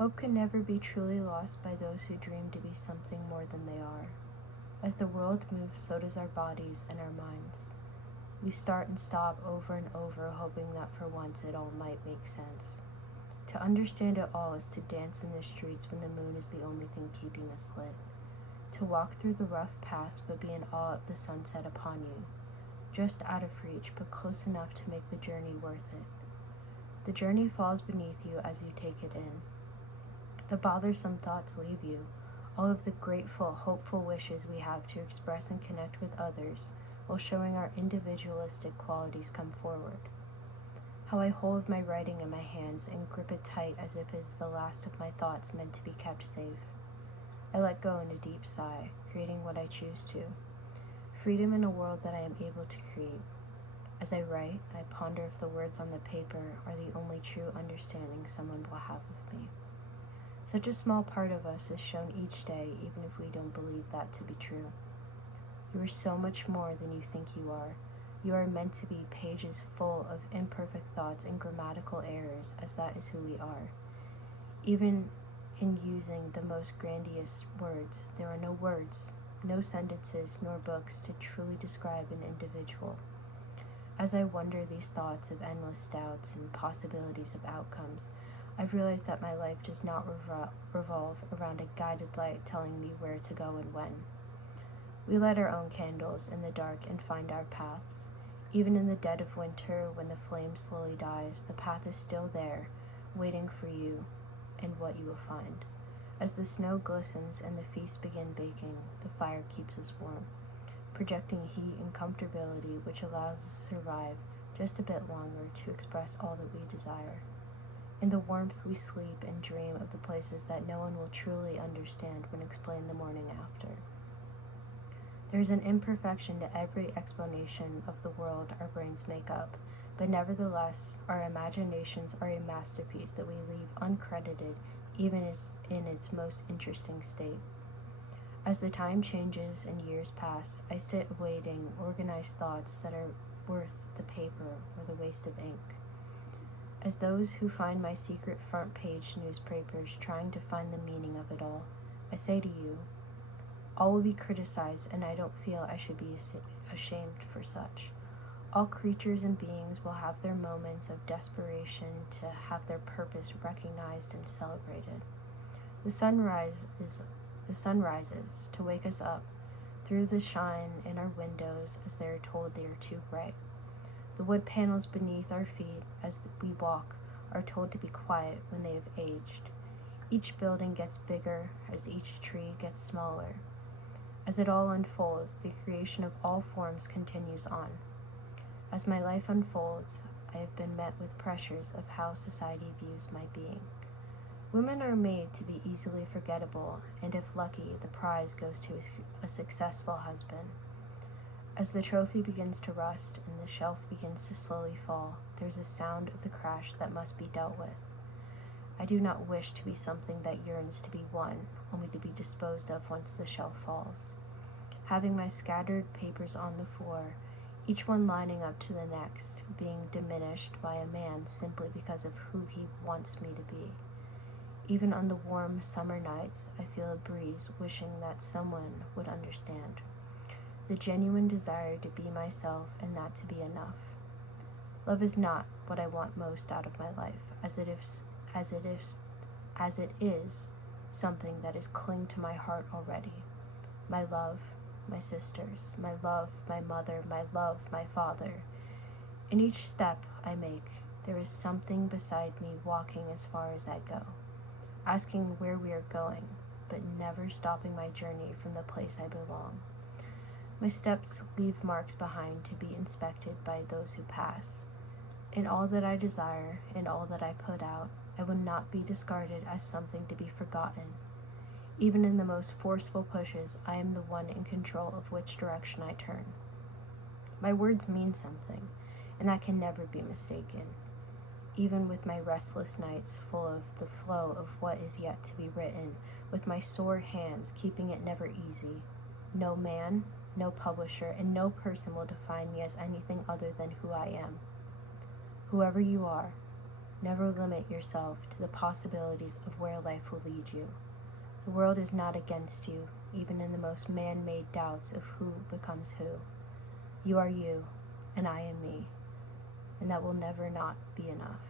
Hope can never be truly lost by those who dream to be something more than they are. As the world moves, so does our bodies and our minds. We start and stop over and over, hoping that for once it all might make sense. To understand it all is to dance in the streets when the moon is the only thing keeping us lit. To walk through the rough paths but be in awe of the sunset upon you. Just out of reach, but close enough to make the journey worth it. The journey falls beneath you as you take it in. The bothersome thoughts leave you. All of the grateful, hopeful wishes we have to express and connect with others, while showing our individualistic qualities come forward. How I hold my writing in my hands and grip it tight as if it is the last of my thoughts meant to be kept safe. I let go in a deep sigh, creating what I choose to. Freedom in a world that I am able to create. As I write, I ponder if the words on the paper are the only true understanding someone will have of me. Such a small part of us is shown each day, even if we don't believe that to be true. You are so much more than you think you are. You are meant to be pages full of imperfect thoughts and grammatical errors, as that is who we are. Even in using the most grandiose words, there are no words, no sentences, nor books to truly describe an individual. As I wonder these thoughts of endless doubts and possibilities of outcomes, I've realized that my life does not revolve around a guided light telling me where to go and when. We light our own candles in the dark and find our paths. Even in the dead of winter, when the flame slowly dies, the path is still there, waiting for you and what you will find. As the snow glistens and the feasts begin baking, the fire keeps us warm, projecting heat and comfortability which allows us to survive just a bit longer to express all that we desire. In the warmth we sleep and dream of the places that no one will truly understand when explained the morning after. There is an imperfection to every explanation of the world our brains make up, but nevertheless, our imaginations are a masterpiece that we leave uncredited even in its most interesting state. As the time changes and years pass, I sit awaiting organized thoughts that are worth the paper or the waste of ink. As those who find my secret front page newspapers trying to find the meaning of it all, I say to you, all will be criticized, and I don't feel I should be ashamed for such. All creatures and beings will have their moments of desperation to have their purpose recognized and celebrated. The sun rises to wake us up through the shine in our windows as they are told they are too bright. The wood panels beneath our feet as we walk are told to be quiet when they have aged. Each building gets bigger as each tree gets smaller. As it all unfolds, the creation of all forms continues on. As my life unfolds, I have been met with pressures of how society views my being. Women are made to be easily forgettable, and if lucky, the prize goes to a successful husband. As the trophy begins to rust and the shelf begins to slowly fall, there's a sound of the crash that must be dealt with. I do not wish to be something that yearns to be won, only to be disposed of once the shelf falls. Having my scattered papers on the floor, each one lining up to the next, being diminished by a man simply because of who he wants me to be. Even on the warm summer nights, I feel a breeze wishing that someone would understand. The genuine desire to be myself and that to be enough. Love is not what I want most out of my life, as it is something that is clinging to my heart already. My love, my sisters, my love, my mother, my love, my father. In each step I make, there is something beside me walking as far as I go, asking where we are going, but never stopping my journey from the place I belong. My steps leave marks behind to be inspected by those who pass. In all that I desire, in all that I put out, I will not be discarded as something to be forgotten. Even in the most forceful pushes, I am the one in control of which direction I turn. My words mean something, and that can never be mistaken. Even with my restless nights full of the flow of what is yet to be written, with my sore hands keeping it never easy, no man, no publisher, and no person will define me as anything other than who I am. Whoever you are, Never limit yourself to the possibilities of where life will lead you. The world is not against you, even in the most man-made doubts of who becomes who. You are you, and I am me, and that will never not be enough.